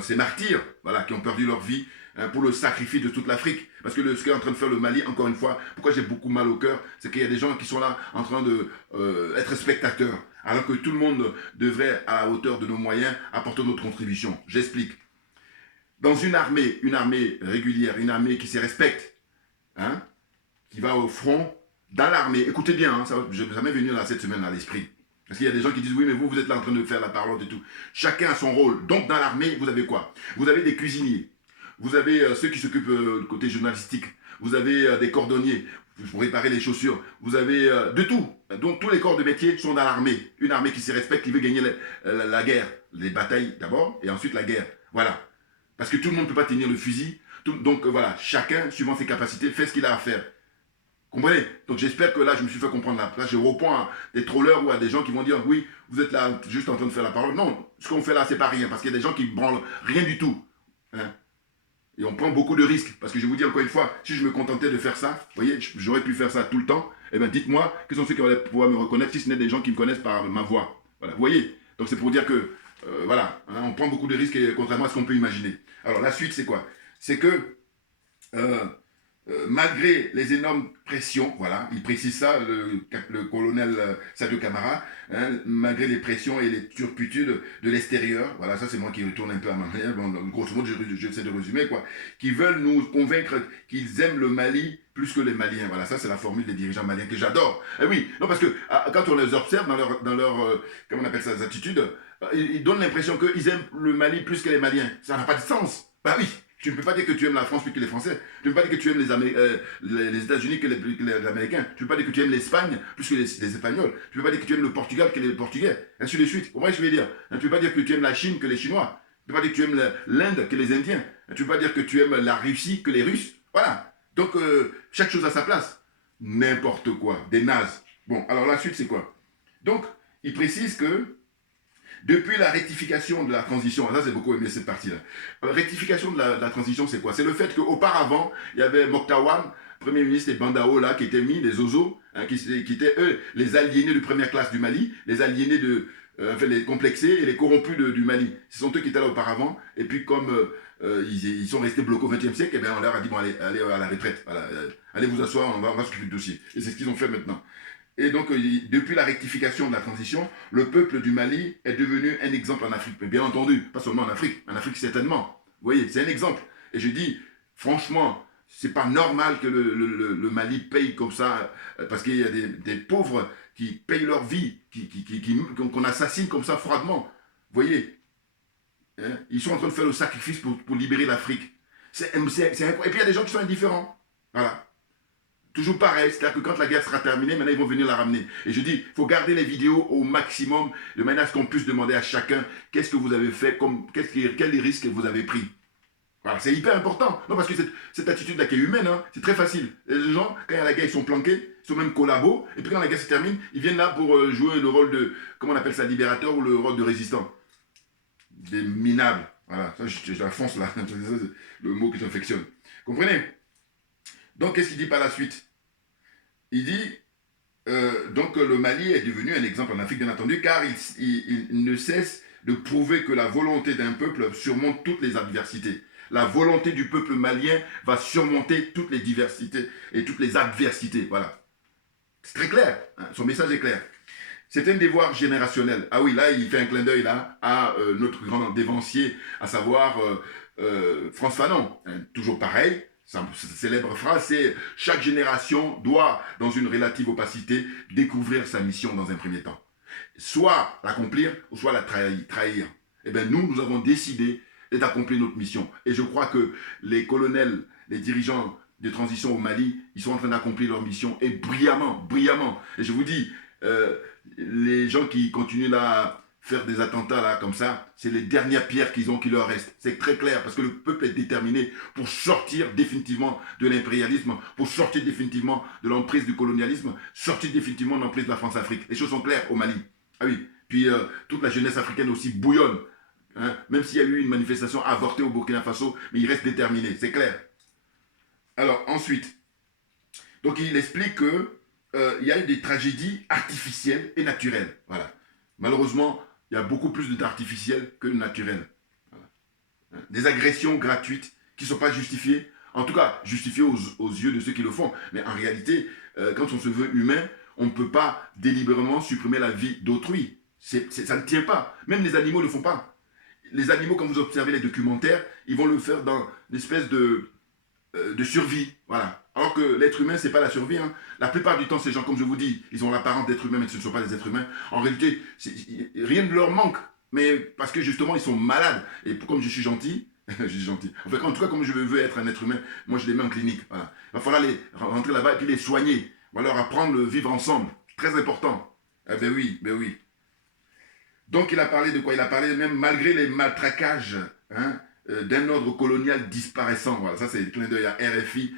ces martyrs, voilà, qui ont perdu leur vie, hein, pour le sacrifice de toute l'Afrique. Parce que ce qu'est en train de faire le Mali, encore une fois, pourquoi j'ai beaucoup mal au cœur, c'est qu'il y a des gens qui sont là en train d'être spectateurs, alors que tout le monde devrait, à la hauteur de nos moyens, apporter notre contribution. J'explique. Dans une armée régulière, une armée qui se respecte, hein, qui va au front, dans l'armée, écoutez bien, hein, ça m'est venu là cette semaine à l'esprit. Parce qu'il y a des gens qui disent, oui, mais vous êtes là en train de faire la parole et tout. Chacun a son rôle. Donc, dans l'armée, vous avez quoi? Vous avez des cuisiniers. Vous avez ceux qui s'occupent du côté journalistique. Vous avez des cordonniers pour réparer les chaussures. Vous avez de tout. Donc, tous les corps de métier sont dans l'armée. Une armée qui se respecte, qui veut gagner la guerre. Les batailles d'abord, et ensuite la guerre. Voilà. Parce que tout le monde ne peut pas tenir le fusil. Donc voilà, chacun, suivant ses capacités, fait ce qu'il a à faire. Comprenez? Donc j'espère que là, je me suis fait comprendre. Là, je réponds à des trollers ou à des gens qui vont dire, oui, vous êtes là juste en train de faire la parole. Non, ce qu'on fait là, c'est pas rien. Parce qu'il y a des gens qui ne branlent rien du tout. Hein? Et on prend beaucoup de risques. Parce que je vous dis encore une fois, si je me contentais de faire ça, vous voyez, j'aurais pu faire ça tout le temps. Eh bien, dites-moi, quels sont ceux qui vont pouvoir me reconnaître si ce n'est des gens qui me connaissent par ma voix. Voilà, vous voyez? Donc c'est pour dire que, voilà, hein, on prend beaucoup de risques, et, contrairement à ce qu'on peut imaginer. Alors la suite, c'est quoi? C'est que malgré les énormes pressions, voilà, il précise ça, le colonel Sadio Camara, hein, malgré les pressions et les turpitudes de l'extérieur, voilà, ça c'est moi qui retourne un peu à ma manière, bon, grosso modo j'essaie de résumer, quoi, qui veulent nous convaincre qu'ils aiment le Mali plus que les Maliens, voilà, ça c'est la formule des dirigeants maliens que j'adore. Et oui, non parce que quand on les observe dans leur comment on appelle ça, les attitudes, ils donnent l'impression qu'ils aiment le Mali plus que les Maliens, ça n'a pas de sens, bah oui. Tu ne peux pas dire que tu aimes la France plus que les Français. Tu ne peux pas dire que tu aimes les États-Unis que les Américains. Tu ne peux pas dire que tu aimes l'Espagne plus que les Espagnols. Tu ne peux pas dire que tu aimes le Portugal que les Portugais. Ainsi de suite. Comment je vais dire? Tu ne peux pas dire que tu aimes la Chine que les Chinois. Tu ne peux pas dire que tu aimes l'Inde que les Indiens. Tu ne peux pas dire que tu aimes la Russie que les Russes. Voilà. Donc, chaque chose à sa place. N'importe quoi. Des nazes. Bon, alors la suite, c'est quoi? Donc, il précise que depuis la rectification de la transition, ça c'est beaucoup aimé cette partie-là. Rectification de la transition, c'est quoi? C'est le fait qu'auparavant, il y avait Mokhtar, Premier ministre, et Bandao, là, qui étaient mis, des Ozo, hein, qui étaient, eux, les aliénés de première classe du Mali, les aliénés enfin, les complexés et les corrompus du Mali. Ce sont eux qui étaient là auparavant, et puis comme ils sont restés bloqués au XXe siècle, et bien on leur a dit, bon, allez à la retraite, voilà, allez vous asseoir, on va s'occuper du dossier. Et c'est ce qu'ils ont fait maintenant. Et donc, depuis la rectification de la transition, le peuple du Mali est devenu un exemple en Afrique. Mais bien entendu, pas seulement en Afrique certainement. Vous voyez, c'est un exemple. Et je dis, franchement, c'est pas normal que le Mali paye comme ça, parce qu'il y a des pauvres qui payent leur vie, qu'on assassine comme ça froidement. Vous voyez, hein, ils sont en train de faire le sacrifice pour libérer l'Afrique. C'est incroyable. Et puis il y a des gens qui sont indifférents. Voilà. Toujours pareil, c'est-à-dire que quand la guerre sera terminée, maintenant ils vont venir la ramener. Et je dis, il faut garder les vidéos au maximum, de manière à ce qu'on puisse demander à chacun qu'est-ce que vous avez fait, quels risques vous avez pris. Voilà, c'est hyper important. Non, parce que cette attitude-là qui est humaine, hein, c'est très facile. Les gens, quand il y a la guerre, ils sont planqués, ils sont même collabos, et puis quand la guerre se termine, ils viennent là pour jouer le rôle de, comment on appelle ça, libérateur ou le rôle de résistant. Des minables. Voilà, ça j'enfonce là, le mot que j'affectionne. Comprenez? Donc, qu'est-ce qu'il dit par la suite? Il dit, donc le Mali est devenu un exemple en Afrique, bien entendu, car il ne cesse de prouver que la volonté d'un peuple surmonte toutes les adversités. La volonté du peuple malien va surmonter toutes les diversités et toutes les adversités. Voilà. C'est très clair. Hein, son message est clair. C'est un devoir générationnel. Ah oui, là, il fait un clin d'œil là à notre grand dévancier, à savoir Frantz Fanon. Hein, toujours pareil. Sa célèbre phrase, c'est « Chaque génération doit, dans une relative opacité, découvrir sa mission dans un premier temps. Soit l'accomplir, ou soit la trahir. » Eh bien, nous avons décidé d'accomplir notre mission. Et je crois que les colonels, les dirigeants de transition au Mali, ils sont en train d'accomplir leur mission, et brillamment, brillamment. Et je vous dis, les gens qui continuent là faire des attentats là comme ça, c'est les dernières pierres qu'ils ont qui leur restent. C'est très clair parce que le peuple est déterminé pour sortir définitivement de l'impérialisme, pour sortir définitivement de l'emprise du colonialisme, sortir définitivement de l'emprise de la France-Afrique. Les choses sont claires au Mali. Ah oui, puis toute la jeunesse africaine aussi bouillonne. Hein, même s'il y a eu une manifestation avortée au Burkina Faso, mais il reste déterminé, c'est clair. Alors ensuite, donc il explique que il y a eu des tragédies artificielles et naturelles. Voilà. Malheureusement, il y a beaucoup plus d'artificiel que de naturel. Voilà. Des agressions gratuites qui ne sont pas justifiées, en tout cas justifiées aux yeux de ceux qui le font. Mais en réalité, quand on se veut humain, on ne peut pas délibérément supprimer la vie d'autrui. Ça ne tient pas. Même les animaux ne le font pas. Les animaux, quand vous observez les documentaires, ils vont le faire dans une espèce de survie. Voilà. Alors que l'être humain, ce n'est pas la survie. Hein. La plupart du temps, ces gens, comme je vous dis, ils ont l'apparence d'être humains, mais ce ne sont pas des êtres humains. En réalité, rien ne leur manque. Mais parce que justement, ils sont malades. Et comme je suis gentil, je suis gentil. Enfin, en tout cas, comme je veux être un être humain, moi, je les mets en clinique. Voilà. Il va falloir les rentrer là-bas et puis les soigner. On va leur apprendre à vivre ensemble. Très important. Eh ben oui, ben oui. Donc, il a parlé de quoi? Il a parlé même malgré les maltraquages, hein, d'un ordre colonial disparaissant. Voilà, ça c'est le clin d'œil à RFI,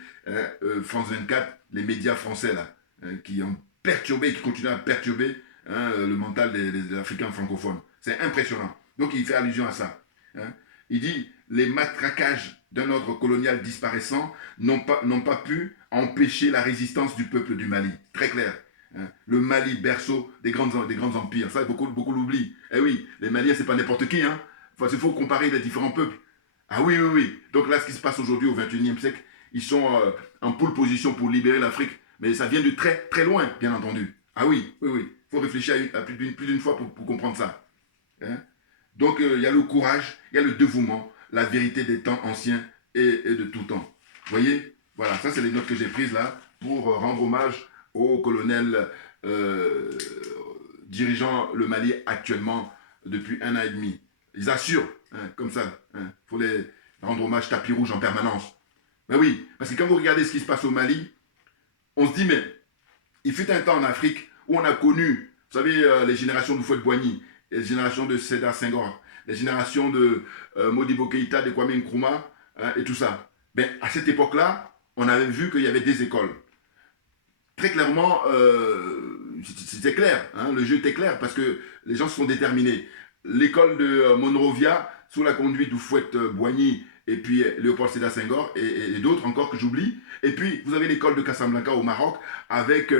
France 24, les médias français là, qui ont perturbé, qui continuent à perturber le mental des Africains francophones. C'est impressionnant. Donc il fait allusion à ça. Hein. Il dit, les matraquages d'un ordre colonial disparaissant n'ont pas pu empêcher la résistance du peuple du Mali. Très clair. Hein. Le Mali, berceau des grands empires. Ça, beaucoup l'oublient. Eh oui, les Maliens, c'est pas n'importe qui. Hein. Enfin, il faut comparer les différents peuples. Ah oui, oui, oui. Donc là, ce qui se passe aujourd'hui au XXIe siècle, ils sont en pole position pour libérer l'Afrique. Mais ça vient de très, très loin, bien entendu. Ah oui, oui, oui. Il faut réfléchir à plus d'une fois pour comprendre ça. Hein? Donc, il y a le courage, il y a le dévouement, la vérité des temps anciens et de tout temps. Vous voyez? Voilà, ça, c'est les notes que j'ai prises là pour rendre hommage au colonel dirigeant le Mali actuellement depuis 1 an et demi. Ils assurent, hein, comme ça. Il faut les rendre hommage tapis rouge en permanence. Ben oui, parce que quand vous regardez ce qui se passe au Mali, on se dit, mais il fut un temps en Afrique où on a connu, vous savez, les générations de Houphouët-Boigny, les générations de Sédar Senghor, les générations de Modibo Keïta, de Kwame Nkrumah, hein, et tout ça. Ben, à cette époque-là, on avait vu qu'il y avait des écoles. Très clairement, c'était clair, hein, le jeu était clair, parce que les gens se sont déterminés. L'école de Monrovia, sous la conduite d'Houphouët-Boigny, et puis Léopold Sédar Senghor, et d'autres encore que j'oublie. Et puis, vous avez l'école de Casablanca au Maroc, avec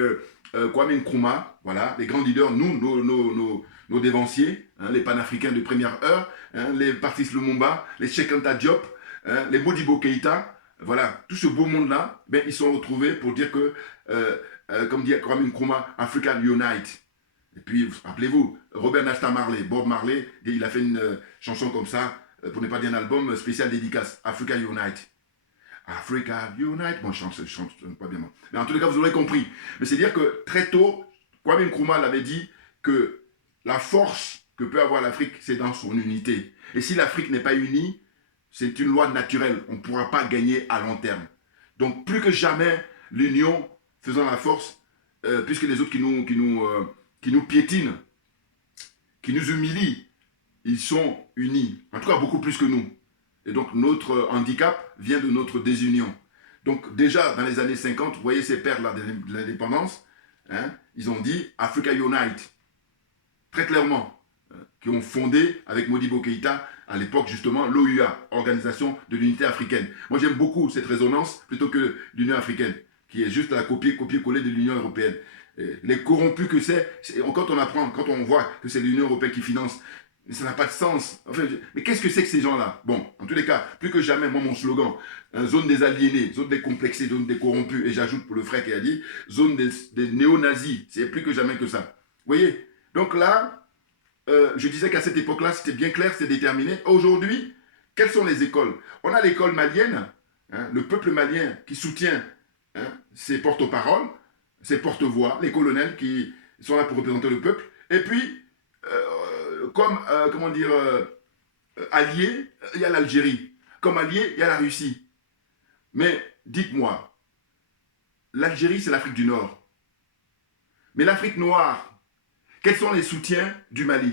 Kwame Nkrumah, voilà, les grands leaders, nos dévanciers, hein, les panafricains de première heure, hein, les Patrice Lumumba, les Cheikh Anta Diop, hein, les Modibo Keïta, voilà, tout ce beau monde-là, ben, ils sont retrouvés pour dire que, comme dit Kwame Nkrumah, Africa Unite. Et puis, rappelez-vous, Robert Nesta Marley, Bob Marley, il a fait une chanson comme ça, pour ne pas dire un album spécial dédicace, Africa Unite. Africa Unite. Bon, je chante pas bien moi. Mais en tous les cas, vous aurez compris. Mais c'est dire que très tôt, Kwame Nkrumah l'avait dit que la force que peut avoir l'Afrique, c'est dans son unité. Et si l'Afrique n'est pas unie, c'est une loi naturelle. On ne pourra pas gagner à long terme. Donc, plus que jamais, l'union faisant la force, puisque les autres qui nous piétinent, qui nous humilient, ils sont unis. En tout cas, beaucoup plus que nous. Et donc, notre handicap vient de notre désunion. Donc, déjà, dans les années 50, vous voyez ces pères-là de l'indépendance, hein, ils ont dit Africa Unite. Très clairement. Qui ont fondé, avec Modibo Keïta, à l'époque, justement, l'OUA, Organisation de l'Unité Africaine. Moi, j'aime beaucoup cette résonance, plutôt que l'Union Africaine, qui est juste la copier-coller de l'Union Européenne. Et les corrompus que quand on apprend, quand on voit que c'est l'Union Européenne qui finance, ça n'a pas de sens. Enfin, mais qu'est-ce que c'est que ces gens-là? Bon, en tous les cas, plus que jamais, moi, mon slogan, zone des aliénés, zone des complexés, zone des corrompus, et j'ajoute pour le frère qui a dit, zone des néo-nazis. C'est plus que jamais que ça. Vous voyez? Donc là, je disais qu'à cette époque-là, c'était bien clair, c'était déterminé. Aujourd'hui, quelles sont les écoles? On a l'école malienne, hein, le peuple malien qui soutient, hein, ses porte-paroles, ses porte-voix, les colonels qui sont là pour représenter le peuple. Et puis, comme, allié, il y a l'Algérie. Comme allié, il y a la Russie. Mais dites-moi, l'Algérie, c'est l'Afrique du Nord. Mais l'Afrique noire, quels sont les soutiens du Mali?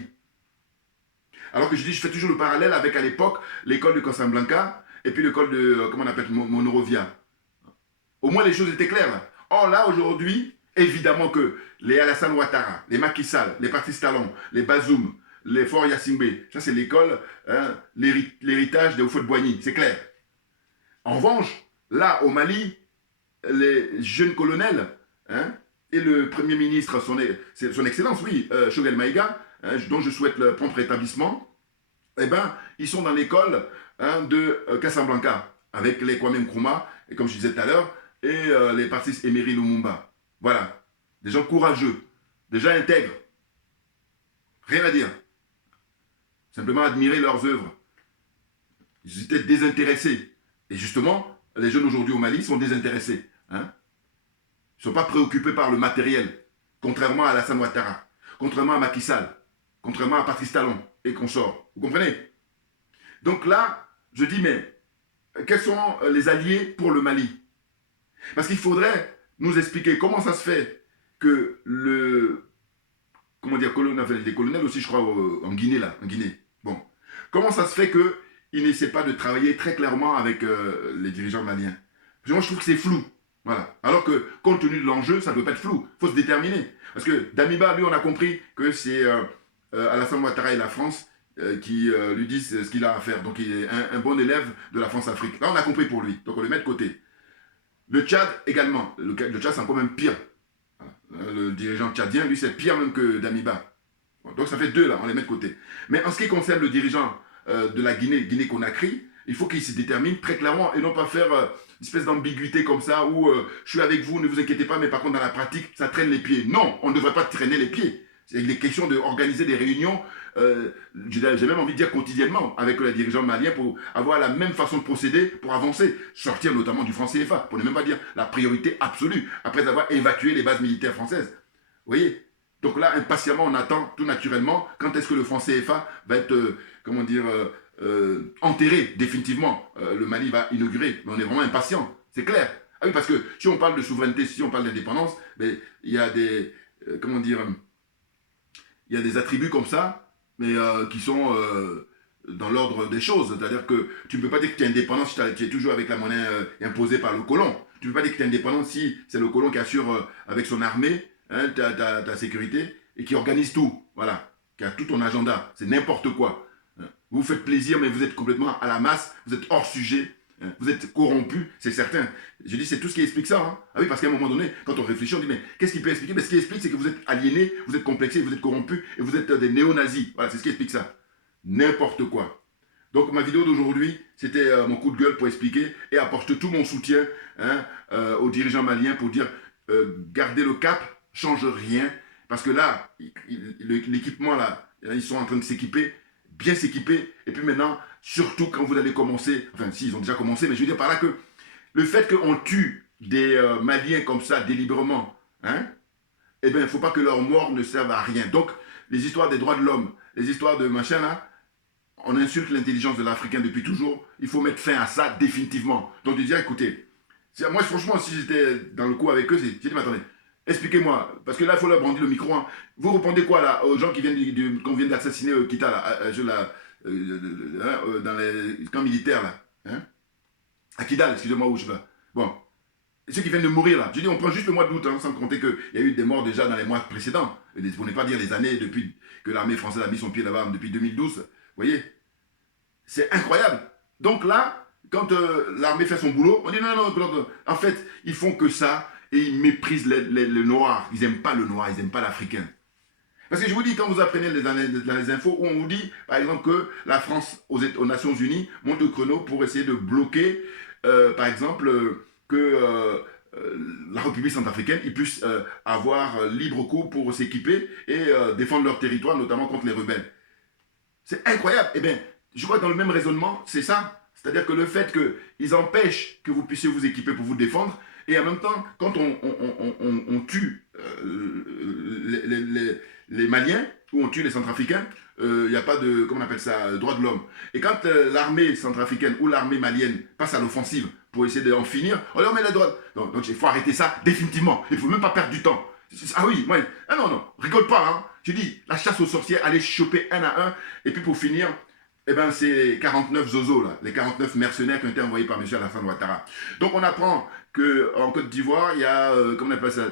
Alors que je fais toujours le parallèle avec, à l'époque, l'école de Casablanca et puis l'école de, comment on appelle, Monrovia. Au moins, les choses étaient claires, là. Or, là, aujourd'hui, évidemment que les Alassane Ouattara, les Macky Sall, les Patrice Talon, les Bazoum, les Faure Gnassingbé, ça, c'est l'école, hein, l'héritage de Houphouët-Boigny, c'est clair. En revanche, là, au Mali, les jeunes colonels, hein, et le Premier ministre, son Excellence, oui, Choguel Maïga, hein, dont je souhaite le prompt rétablissement, eh ben, ils sont dans l'école, hein, de Casablanca, avec les Kwame Nkrumah, et comme je disais tout à l'heure, et les Patrice Emery Lumumba. Voilà. Des gens courageux, des gens intègres. Rien à dire. Simplement admirer leurs œuvres. Ils étaient désintéressés. Et justement, les jeunes aujourd'hui au Mali sont désintéressés. Hein? Ils ne sont pas préoccupés par le matériel, contrairement à Alassane Ouattara, contrairement à Macky Sall, contrairement à Patrice Talon et consorts. Vous comprenez? Donc là, je dis, mais quels sont les alliés pour le Mali? Parce qu'il faudrait nous expliquer comment ça se fait que les colonels aussi, je crois, en Guinée, là, en Guinée. Bon. Comment ça se fait qu'ils n'essaient pas de travailler très clairement avec les dirigeants maliens? Parce que moi, je trouve que c'est flou. Voilà. Alors que, compte tenu de l'enjeu, ça ne doit pas être flou. Il faut se déterminer. Parce que Damiba, lui, on a compris que c'est Alassane Ouattara et la France qui lui disent ce qu'il a à faire. Donc, il est un bon élève de la France-Afrique. Là, on a compris pour lui. Donc, on le met de côté. Le Tchad également. Le Tchad, c'est encore même pire. Voilà. Le dirigeant tchadien, lui, c'est pire même que Damiba. Bon, donc, ça fait deux, là. On les met de côté. Mais en ce qui concerne le dirigeant de la Guinée-Conakry, il faut qu'il se détermine très clairement et non pas faire espèce d'ambiguïté comme ça, où je suis avec vous, ne vous inquiétez pas, mais par contre, dans la pratique, ça traîne les pieds. Non, on ne devrait pas traîner les pieds. Il est question d'organiser des réunions, j'ai même envie de dire quotidiennement, avec les dirigeants maliens pour avoir la même façon de procéder, pour avancer, sortir notamment du franc CFA, pour ne même pas dire la priorité absolue, après avoir évacué les bases militaires françaises. Vous voyez? Donc là, impatiemment, on attend tout naturellement quand est-ce que le franc CFA va être, comment dire, enterré définitivement. Le Mali va inaugurer, mais on est vraiment impatient, c'est clair. Ah oui, parce que si on parle de souveraineté, si on parle d'indépendance, il y a des, comment dire, il y a des attributs comme ça, mais qui sont dans l'ordre des choses. C'est-à-dire que tu ne peux pas dire que tu es indépendant si tu es toujours avec la monnaie imposée par le colon. Tu ne peux pas dire que tu es indépendant si c'est le colon qui assure avec son armée ta sécurité et qui organise tout. Voilà, qui a tout ton agenda. C'est n'importe quoi. Vous vous faites plaisir, mais vous êtes complètement à la masse, vous êtes hors sujet. Vous êtes corrompu, c'est certain. Je dis, c'est tout ce qui explique ça. Hein. Ah oui, parce qu'à un moment donné, quand on réfléchit, on dit, mais qu'est-ce qui peut expliquer? Mais ce qui explique, c'est que vous êtes aliénés, vous êtes complexés, vous êtes corrompus, et vous êtes des néo-nazis. Voilà, c'est ce qui explique ça. N'importe quoi. Donc, ma vidéo d'aujourd'hui, c'était mon coup de gueule pour expliquer et apporter tout mon soutien aux dirigeants maliens pour dire, gardez le cap, change rien, parce que là, l'équipement, là, ils sont en train de s'équiper, bien s'équiper, et puis maintenant, surtout quand vous allez commencer, enfin si, ils ont déjà commencé, mais je veux dire par là que le fait qu'on tue des Maliens comme ça, délibérément, eh bien, il ne faut pas que leur mort ne serve à rien. Donc, les histoires des droits de l'homme, les histoires de machin là, on insulte l'intelligence de l'Africain depuis toujours, il faut mettre fin à ça définitivement. Donc, de dire, écoutez, moi franchement, si j'étais dans le coup avec eux, j'ai dit, mais attendez, expliquez-moi, parce que là, il faut leur brandir le micro. Hein. Vous répondez quoi là aux gens qu'on vient d'assassiner Kita là, dans les camps militaires là, à Kidal, excusez-moi, où je vais. Bon, et ceux qui viennent de mourir là, je dis on prend juste le mois d'août, sans compter qu'il y a eu des morts déjà dans les mois précédents, pour ne pas dire les années depuis que l'armée française a mis son pied là-bas, depuis 2012, vous voyez, c'est incroyable. Donc là, quand l'armée fait son boulot, on dit non, en fait, ils font que ça, et ils méprisent le noir, ils n'aiment pas le noir, ils n'aiment pas l'Africain. Parce que je vous dis, quand vous apprenez dans les infos, où on vous dit, par exemple, que la France, aux Nations Unies, monte au chrono pour essayer de bloquer, par exemple, que la République centrafricaine puisse avoir libre cours pour s'équiper et défendre leur territoire, notamment contre les rebelles. C'est incroyable. Eh bien, je crois que dans le même raisonnement, c'est ça. C'est-à-dire que le fait qu'ils empêchent que vous puissiez vous équiper pour vous défendre, et en même temps, quand on tue les Maliens, ou on tue les Centrafricains, il n'y a pas de, comment on appelle ça, droit de l'homme. Et quand l'armée centrafricaine ou l'armée malienne passe à l'offensive pour essayer d'en finir, on leur met les droits. Donc il faut arrêter ça définitivement. Il ne faut même pas perdre du temps. Ah oui, ouais. Ah non, rigole pas. Hein. Je dis, la chasse aux sorcières, aller choper un à un, et puis pour finir, eh ben, c'est les 49 zozos, là, les 49 mercenaires qui ont été envoyés par M. Alassane Ouattara. Donc on apprend qu'en Côte d'Ivoire, il y a, comment on appelle ça,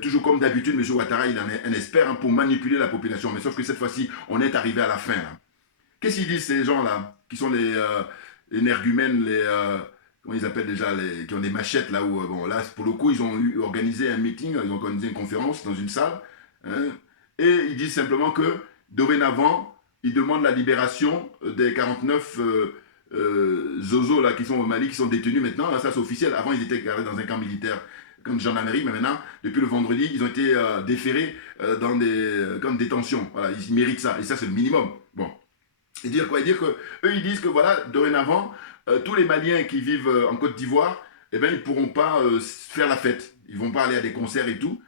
toujours comme d'habitude, M. Ouattara, il en est un expert pour manipuler la population. Mais sauf que cette fois-ci, on est arrivé à la fin. Qu'est-ce qu'ils disent ces gens-là, qui sont les énergumènes, comment ils appellent déjà, qui ont des machettes, là où, bon, là, pour le coup, ils ont organisé un meeting, ils ont organisé une conférence dans une salle, et ils disent simplement que, dorénavant, ils demandent la libération des 49 zozos là, qui sont au Mali, qui sont détenus maintenant. Là, ça, c'est officiel. Avant, ils étaient gardés dans un camp militaire, camp de gendarmerie, mais maintenant, depuis le vendredi, ils ont été déférés dans des camps de détention. Voilà, ils méritent ça. Et ça, c'est le minimum. Bon. Et dire quoi? Et dire que eux, ils disent que voilà, dorénavant, tous les Maliens qui vivent en Côte d'Ivoire, eh ben, ils ne pourront pas faire la fête. Ils ne vont pas aller à des concerts et tout.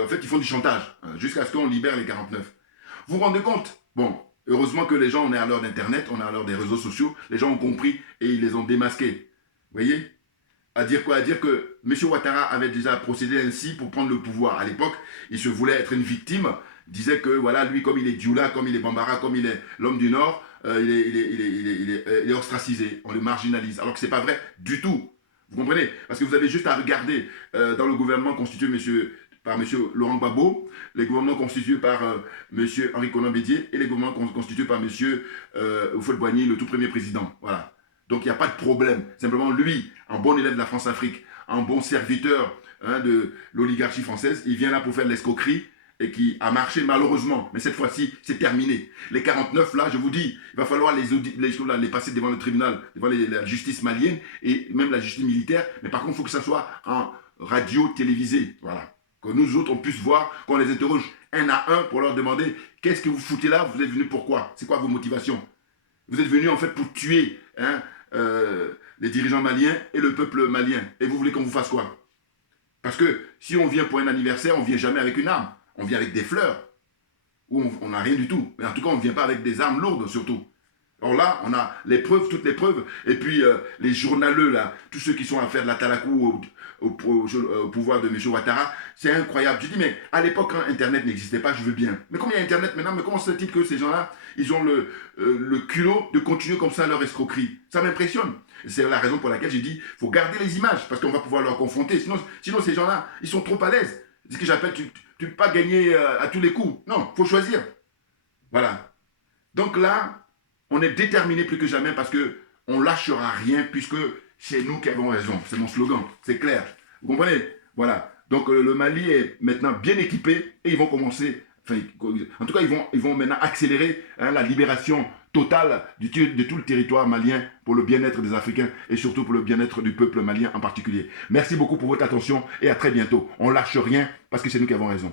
En fait, ils font du chantage, jusqu'à ce qu'on libère les 49. Vous vous rendez compte? Bon. Heureusement que les gens, on est à l'heure d'Internet, on est à l'heure des réseaux sociaux, les gens ont compris et ils les ont démasqués. Vous voyez? À dire quoi? À dire que M. Ouattara avait déjà procédé ainsi pour prendre le pouvoir. À l'époque, il se voulait être une victime, disait que voilà, lui, comme il est Dioula, comme il est Bambara, comme il est l'homme du Nord, il est ostracisé, on le marginalise. Alors que ce n'est pas vrai du tout. Vous comprenez? Parce que vous avez juste à regarder dans le gouvernement constitué par M. Laurent Gbagbo, les gouvernements constitués par M. Henri Konan Bédié et les gouvernements constitués par M. Houphouët-Boigny, le tout premier président. Voilà. Donc il n'y a pas de problème. Simplement lui, un bon élève de la France-Afrique, un bon serviteur de l'oligarchie française, il vient là pour faire de l'escroquerie et qui a marché malheureusement. Mais cette fois-ci, c'est terminé. Les 49, là, je vous dis, il va falloir les passer devant le tribunal, devant la justice malienne et même la justice militaire. Mais par contre, il faut que ça soit en radio télévisé. Voilà. Que nous autres, on puisse voir, qu'on les interroge un à un pour leur demander qu'est-ce que vous foutez là, vous êtes venus pourquoi, c'est quoi vos motivations. Vous êtes venus en fait pour tuer les dirigeants maliens et le peuple malien. Et vous voulez qu'on vous fasse quoi? Parce que si on vient pour un anniversaire, on ne vient jamais avec une arme. On vient avec des fleurs. Ou on n'a rien du tout. Mais en tout cas, on ne vient pas avec des armes lourdes surtout. Alors là, on a les preuves, toutes les preuves. Et puis les journaleux, là, tous ceux qui sont à faire de la talakou au pouvoir de M. Ouattara, c'est incroyable. Je dis, mais à l'époque, quand Internet n'existait pas, je veux bien. Mais comme il y a Internet maintenant, mais comment se fait-il que ces gens-là, ils ont le culot de continuer comme ça leur escroquerie? Ça m'impressionne. C'est la raison pour laquelle j'ai dit, il faut garder les images, parce qu'on va pouvoir leur confronter. Sinon ces gens-là, ils sont trop à l'aise. C'est ce que j'appelle, tu ne peux pas gagner à tous les coups. Non, il faut choisir. Voilà. Donc là, on est déterminé plus que jamais parce qu'on ne lâchera rien puisque c'est nous qui avons raison. C'est mon slogan, c'est clair. Vous comprenez? Voilà. Donc le Mali est maintenant bien équipé et ils vont commencer, en tout cas ils vont maintenant accélérer la libération totale de tout le territoire malien pour le bien-être des Africains et surtout pour le bien-être du peuple malien en particulier. Merci beaucoup pour votre attention et à très bientôt. On ne lâche rien parce que c'est nous qui avons raison.